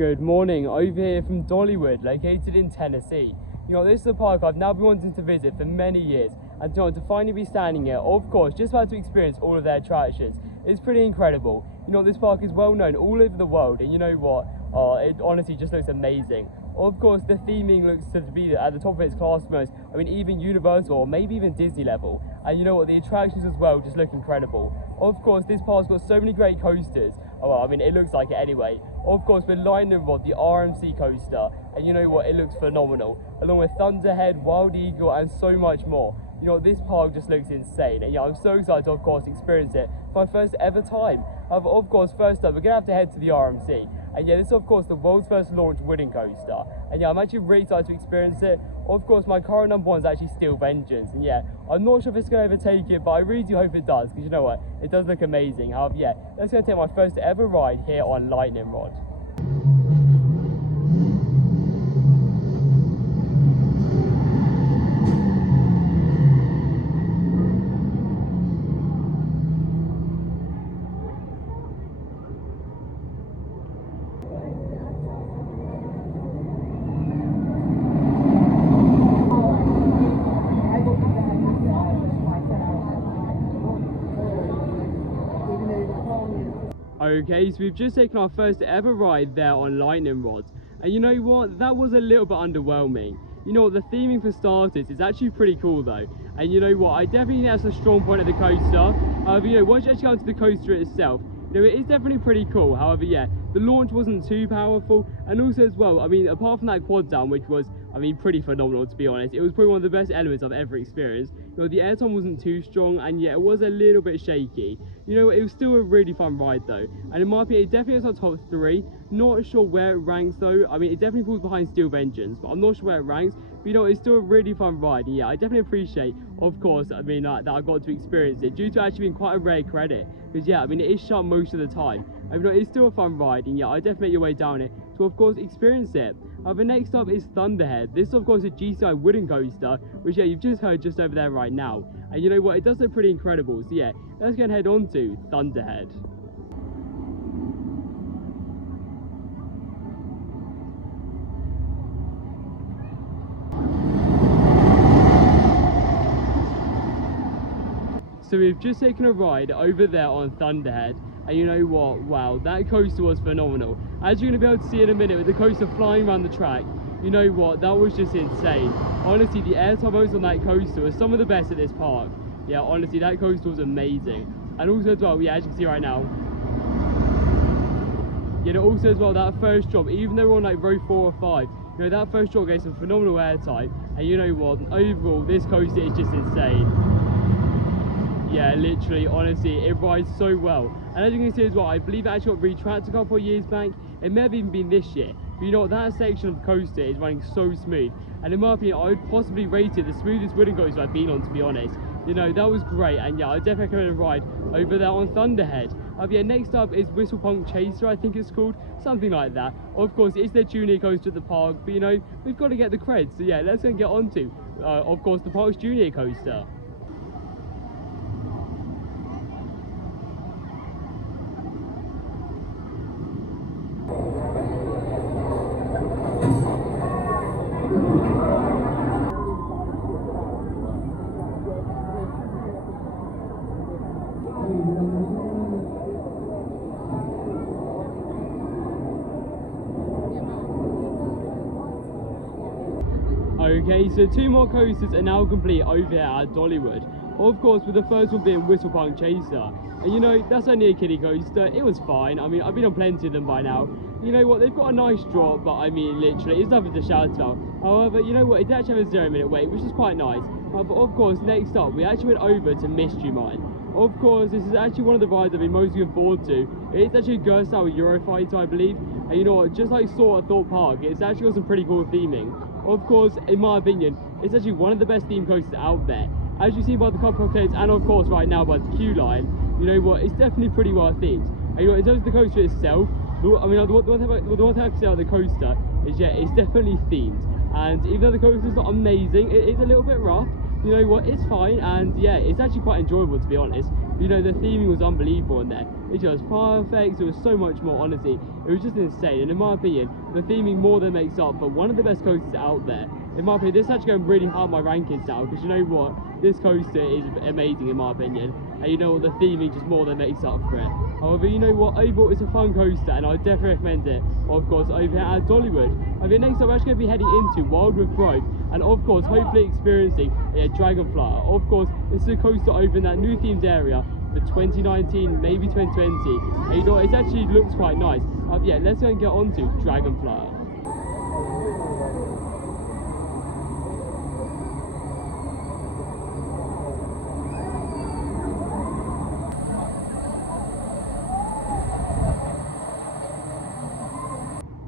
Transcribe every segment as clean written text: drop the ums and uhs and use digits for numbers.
Good morning, over here from Dollywood, located in Tennessee. This is a park I've now been wanting to visit for many years, and to finally be standing here, of course, just about to experience all of their attractions. It's pretty incredible. This park is well known all over the world, and you know what? It honestly just looks amazing. Of course, the theming looks to be at the top of its class most. I mean, even Universal or maybe even Disney level. And you know what? The attractions as well just look incredible. Of course, this park's got so many great coasters. Oh, well, I mean, it looks like it anyway. Of course, with Lightning Rod, the RMC coaster, and you know what? It looks phenomenal. Along with Thunderhead, Wild Eagle, and so much more. This park just looks insane. And I'm so excited to, of course, experience it for my first ever time. Of course, first up, we're going to have to head to the RMC. And this is, of course, the world's first launch wooden coaster. And I'm actually really excited to experience it. Of course, my current number one is actually Steel Vengeance. And I'm not sure if it's going to overtake it, but I really do hope it does. Because you know what? It does look amazing. However, that's going to take my first ever ride here on Lightning Rod. Okay, so we've just taken our first ever ride there on Lightning Rod, and you know what, that was a little bit underwhelming. The theming for starters is actually pretty cool though, and you know what, I definitely think that's a strong point of the coaster. However, once you actually come to the coaster itself, it is definitely pretty cool. However, the launch wasn't too powerful, and also as well, I mean, apart from that quad down, which was, I mean, pretty phenomenal to be honest, it was probably one of the best elements I've ever experienced. The airtime wasn't too strong, and it was a little bit shaky. It was still a really fun ride though, and in my opinion, it definitely is our top 3. Not sure where it ranks though. I mean, it definitely falls behind Steel Vengeance, but I'm not sure where it ranks. But it's still a really fun ride, and I definitely appreciate, of course, I mean, that I got to experience it, due to actually being quite a rare credit. Because I mean, it is shut most of the time. I mean, it's still a fun ride, and I definitely make your way down it to, of course, experience it. The next up is Thunderhead. This is, of course, a GCI wooden coaster, which you've just heard just over there right now. And you know what, it does look pretty incredible. So let's go and head on to Thunderhead. So we've just taken a ride over there on Thunderhead, and you know what, wow, that coaster was phenomenal. As you're going to be able to see in a minute with the coaster flying around the track, you know what, that was just insane. Honestly, the air turbos on that coaster were some of the best at this park. Honestly, that coaster was amazing. And also as well, as you can see right now, also as well, that first drop, even though we're on like row 4 or 5, that first drop gave some phenomenal airtime. And you know what, overall, this coaster is just insane. Literally, honestly, it rides so well. And as you can see as well, I believe it actually got retracked a couple of years back. It may have even been this year. But you know what, that section of the coaster is running so smooth. And in my opinion, I would possibly rate it the smoothest wooden coaster I've been on, to be honest. That was great. And I definitely recommend a ride over there on Thunderhead. Next up is Whistle Punk Chaser, I think it's called. Something like that. Of course, it's their junior coaster at the park. But we've got to get the credits. So let's go and get on to, of course, the park's junior coaster. Okay, so 2 more coasters are now complete over here at Dollywood. Of course, with the first one being Whistle Punk Chaser. And that's only a kiddie coaster. It was fine. I mean, I've been on plenty of them by now. You know what, they've got a nice drop, but I mean, literally, it's nothing to shout about. However, you know what, it actually has a 0-minute wait, which is quite nice. But of course, next up, we actually went over to Mystery Mine. Of course, this is actually one of the rides I've been most looking forward to. It's actually a Gerstau Eurofighter, I believe. And you know what, just like Saw at Thorpe Park, it's actually got some pretty cool theming. Of course, in my opinion, it's actually one of the best themed coasters out there. As you see by the couple of plates, and of course right now by the queue line, you know what, it's definitely pretty well themed. And you know, in terms of the coaster itself, I mean, the one thing I can say about the coaster is, it's definitely themed. And even though the coaster's not amazing, it is a little bit rough. You know what, it's fine, and it's actually quite enjoyable, to be honest. You know, the theming was unbelievable in there. It was fire effects, it was so much more, honestly. It was just insane, and in my opinion, the theming more than makes up for one of the best coasters out there. In my opinion, this is actually going really hard in my rankings now, because you know what? This coaster is amazing in my opinion, and you know what? The theming just more than makes up for it. However, you know what? Overall, it's a fun coaster, and I definitely recommend it, of course, over here at Dollywood. I mean, next up, we're actually going to be heading into Wildwood Grove, and of course, hopefully experiencing a Dragonflyer. Of course, it's a coaster over in that new themed area for 2019, maybe 2020, and you know what? It actually looks quite nice. Yeah, let's go and get on to Dragonflyer.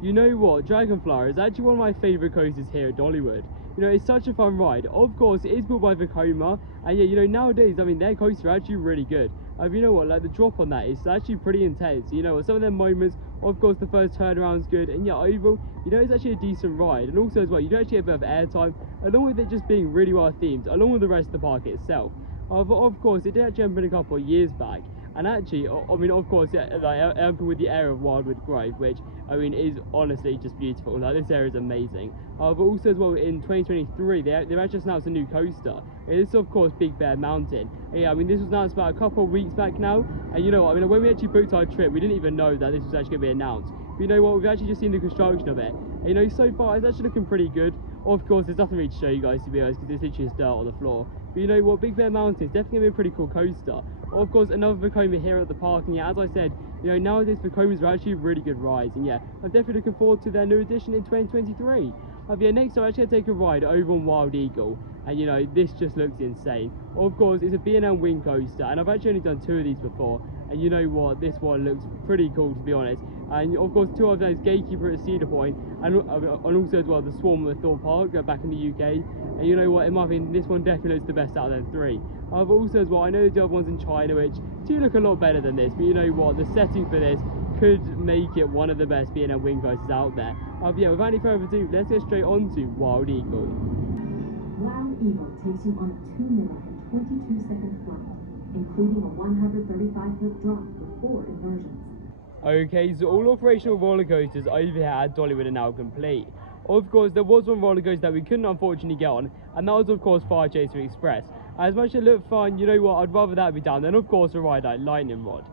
You know what, Dragonflyer is actually one of my favourite coasters here at Dollywood. You know, it's such a fun ride. Of course, it is built by Vekoma, and yeah, you know, nowadays, I mean, their coasters are actually really good. You know what, like, the drop on that is actually pretty intense. You know, some of their moments, of course, the first turnaround's good, and yeah, overall, you know, it's actually a decent ride. And also, as well, you do actually have a bit of airtime, along with it just being really well themed, along with the rest of the park itself. But of course, it did actually happen a couple of years back. And actually, I mean, of course, yeah, like, with the area of Wildwood Grove, which, I mean, is honestly just beautiful. Like, this area is amazing. But also, as well, in 2023, they've actually just announced a new coaster. It is, of course, Big Bear Mountain. And yeah, I mean, this was announced about a couple of weeks back now. And you know what, I mean, when we actually booked our trip, we didn't even know that this was actually going to be announced. But you know what, we've actually just seen the construction of it. And you know, so far, it's actually looking pretty good. Of course, there's nothing really to show you guys, to be honest, because it's literally just dirt on the floor. But you know what, Big Bear Mountain is definitely going to be a pretty cool coaster. Of course, another Vekoma here at the park, and yeah, as I said, you know, nowadays Vekomas are actually really good rides, and yeah, I'm definitely looking forward to their new edition in 2023. Yeah, next I'm actually going to take a ride over on Wild Eagle, and you know, this just looks insane. Of course, it's a B&M wing coaster, and I've actually only done 2 of these before, and you know what, this one looks pretty cool, to be honest. And of course, 2 of those, Gatekeeper at Cedar Point, and also as well the Swarm at Thorpe Park back in the UK. And you know what, in my opinion, this one definitely looks the best out of them 3. But also as well, I know the other ones in China which do look a lot better than this, but you know what, the setting for this could make it one of the best B&M wing coasters out there. Yeah, without any further ado, let's get straight on to Wild Eagle. Wild Eagle takes you on a 2-minute and 22-second flight, including a 135-foot drop with 4 inversions. Okay, so all operational roller coasters over here at Dollywood are now complete. Of course, there was one roller coaster that we couldn't unfortunately get on, and that was of course Fire Chaser Express. As much as it looked fun, you know what, I'd rather that be down than of course a ride like Lightning Rod.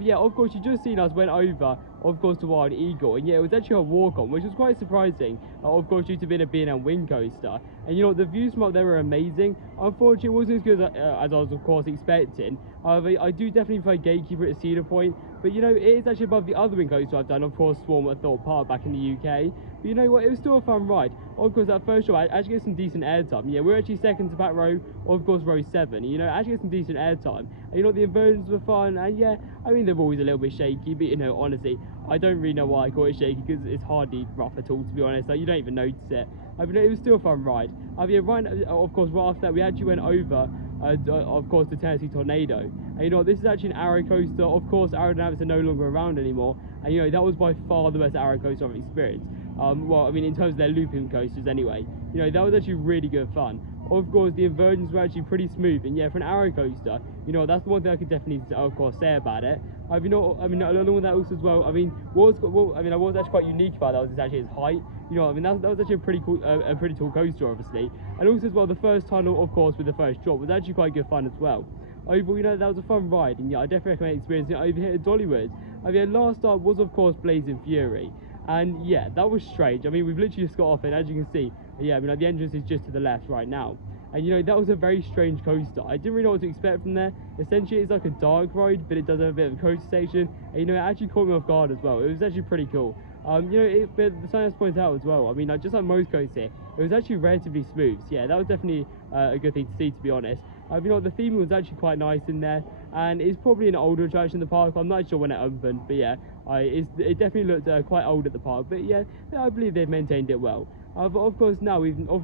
Yeah, of course, you just seen us went over, of course, to Wild Eagle, and yeah, it was actually a walk-on, which was quite surprising, of course, due to being a B&M wing coaster. And you know, the views from up there were amazing. Unfortunately, it wasn't as good as I was, of course, expecting. However, I do definitely prefer Gatekeeper at Cedar Point, but you know, it is actually above the other wing coaster I've done, of course, Swarm at Thorpe Park back in the UK. But you know what, it was still a fun ride. Of course, that first show, I actually get some decent airtime. Yeah, we're actually second to back row, of course, row 7. You know, actually get some decent airtime. And you know, the inversions were fun, and yeah, I mean, they're always a little bit shaky, but you know, honestly, I don't really know why I call it shaky, because it's hardly rough at all, to be honest. Like, you don't even notice it. But it was still a fun ride. Yeah, right, of course, right after that, we actually went over, of course, the Tennessee Tornado. And you know, this is actually an arrow coaster. Of course, aerodynamics are no longer around anymore. And you know, that was by far the best arrow coaster I've experienced. Well, I mean, in terms of their looping coasters anyway. You know, that was actually really good fun. Of course, the inversions were actually pretty smooth, and yeah, for an arrow coaster, you know, that's the one thing I could definitely, of course, say about it. You know, I mean, along with that also as well, I mean, what was actually quite unique about that was actually its height. You know, I mean, that was actually a pretty cool, a pretty tall coaster, obviously. And also as well, the first tunnel, of course, with the first drop was actually quite good fun as well. Overall, you know, that was a fun ride, and yeah, I definitely recommend experiencing it over here at Dollywood. Yeah, last stop was, of course, Blazing Fury. And yeah, that was strange. I mean, we've literally just got off it, as you can see. Yeah, I mean, like, the entrance is just to the left right now. And you know, that was a very strange coaster. I didn't really know what to expect from there. Essentially, it's like a dark ride, but it does have a bit of a coaster station. And you know, it actually caught me off guard as well. It was actually pretty cool. You know, but something else to point out as well, I mean, like, just like most coasters here, it was actually relatively smooth. So yeah, that was definitely a good thing to see, to be honest. You know, the theming was actually quite nice in there, and it's probably an older attraction in the park. I'm not sure when it opened, but yeah, it definitely looked quite old at the park. But yeah, I believe they've maintained it well. But of course, now we've now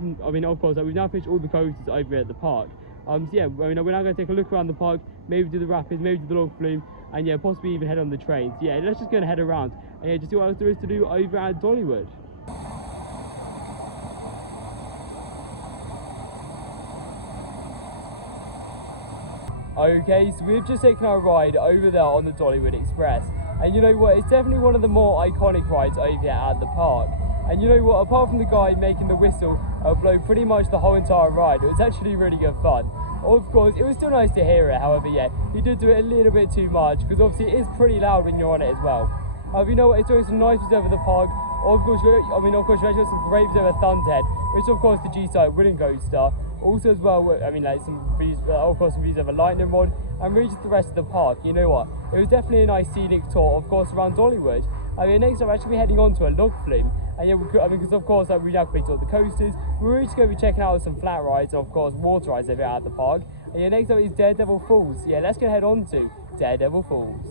finished all the coasters over here at the park. So yeah, we're now going to take a look around the park, maybe do the rapids, maybe do the log flume, and yeah, possibly even head on the trains. Yeah, let's just go and head around, and yeah, just see what else there is to do over at Dollywood. Okay, so we've just taken our ride over there on the Dollywood Express. And you know what, it's definitely one of the more iconic rides over here at the park. And you know what, apart from the guy making the whistle blow pretty much the whole entire ride, it was actually really good fun. Of course, it was still nice to hear it, however, yeah, he did do it a little bit too much, because obviously it is pretty loud when you're on it as well. You know what, it's always some nice views over the park. Of course, we actually got some great views over Thunderhead, which of course the G-Side wooden coaster. Also as well, I mean, like some views, of course, some views over Lightning Rod, and really just the rest of the park. You know what, it was definitely a nice scenic tour, of course, around Dollywood. Next up, we're actually heading on to a log flume. And yeah, because of course, we now completed all the coasters, we're just going to be checking out some flat rides and of course water rides over at the park. And yeah, next up is Daredevil Falls. Yeah, let's go head on to Daredevil Falls.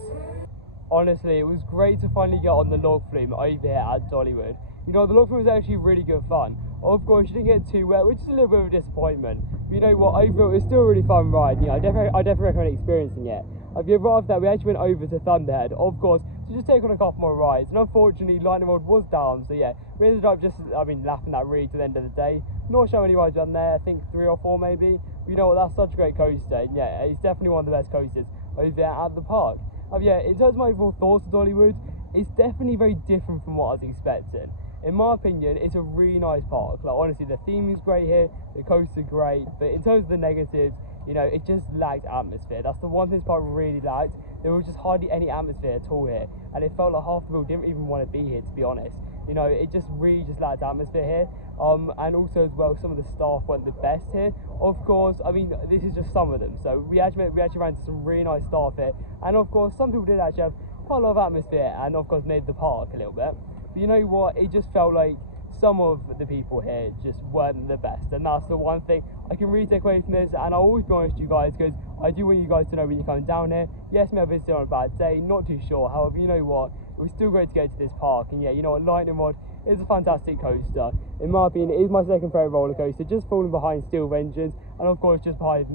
Honestly, it was great to finally get on the log flume over here at Dollywood. You know, the log flume was actually really good fun. Of course, you didn't get too wet, which is a little bit of a disappointment. But you know what, overall, it was still a really fun ride. You know, I definitely recommend experiencing it. After that, we actually went over to Thunderhead, of course, to just take on a couple more rides. And unfortunately, Lightning Rod was down, so yeah, we ended up just, laughing that really to the end of the day. Not sure how many rides we had there, I think 3 or 4 maybe. But you know what, that's such a great coaster. And yeah, it's definitely one of the best coasters over there at the park. Yeah, in terms of my overall thoughts of Dollywood, it's definitely very different from what I was expecting. In my opinion, it's a really nice park. Like, honestly, the theme is great here, the coasts are great, but in terms of the negatives, you know, it just lacked atmosphere. That's the one thing this park really lacked. There was just hardly any atmosphere at all here, and it felt like half the people didn't even want to be here, to be honest. You know, it just really just lacked atmosphere here. And also as well, some of the staff weren't the best here. Of course, I mean, this is just some of them. So we actually ran into some really nice staff here, and of course, some people did actually have quite a lot of atmosphere, and of course, made the park a little bit. But you know what? It just felt like some of the people here just weren't the best, and that's the one thing I can really take away from this. And I'll always be honest with you guys, because I do want you guys to know when you're coming down here. Yes, maybe I visited on a bad day, not too sure. However, you know what? It was still great to get to this park, and yeah, you know what? Lightning Rod is a fantastic coaster. In my opinion, it is my second favourite roller coaster, just falling behind Steel Vengeance, and of course just behind,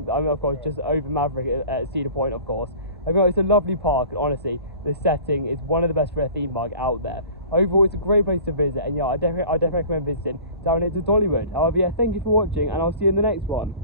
just over Maverick at Cedar Point, of course. It's a lovely park, and honestly, the setting is one of the best for a theme park out there. Overall, it's a great place to visit, and yeah, I definitely recommend visiting down here to Dollywood. However, yeah, thank you for watching, and I'll see you in the next one.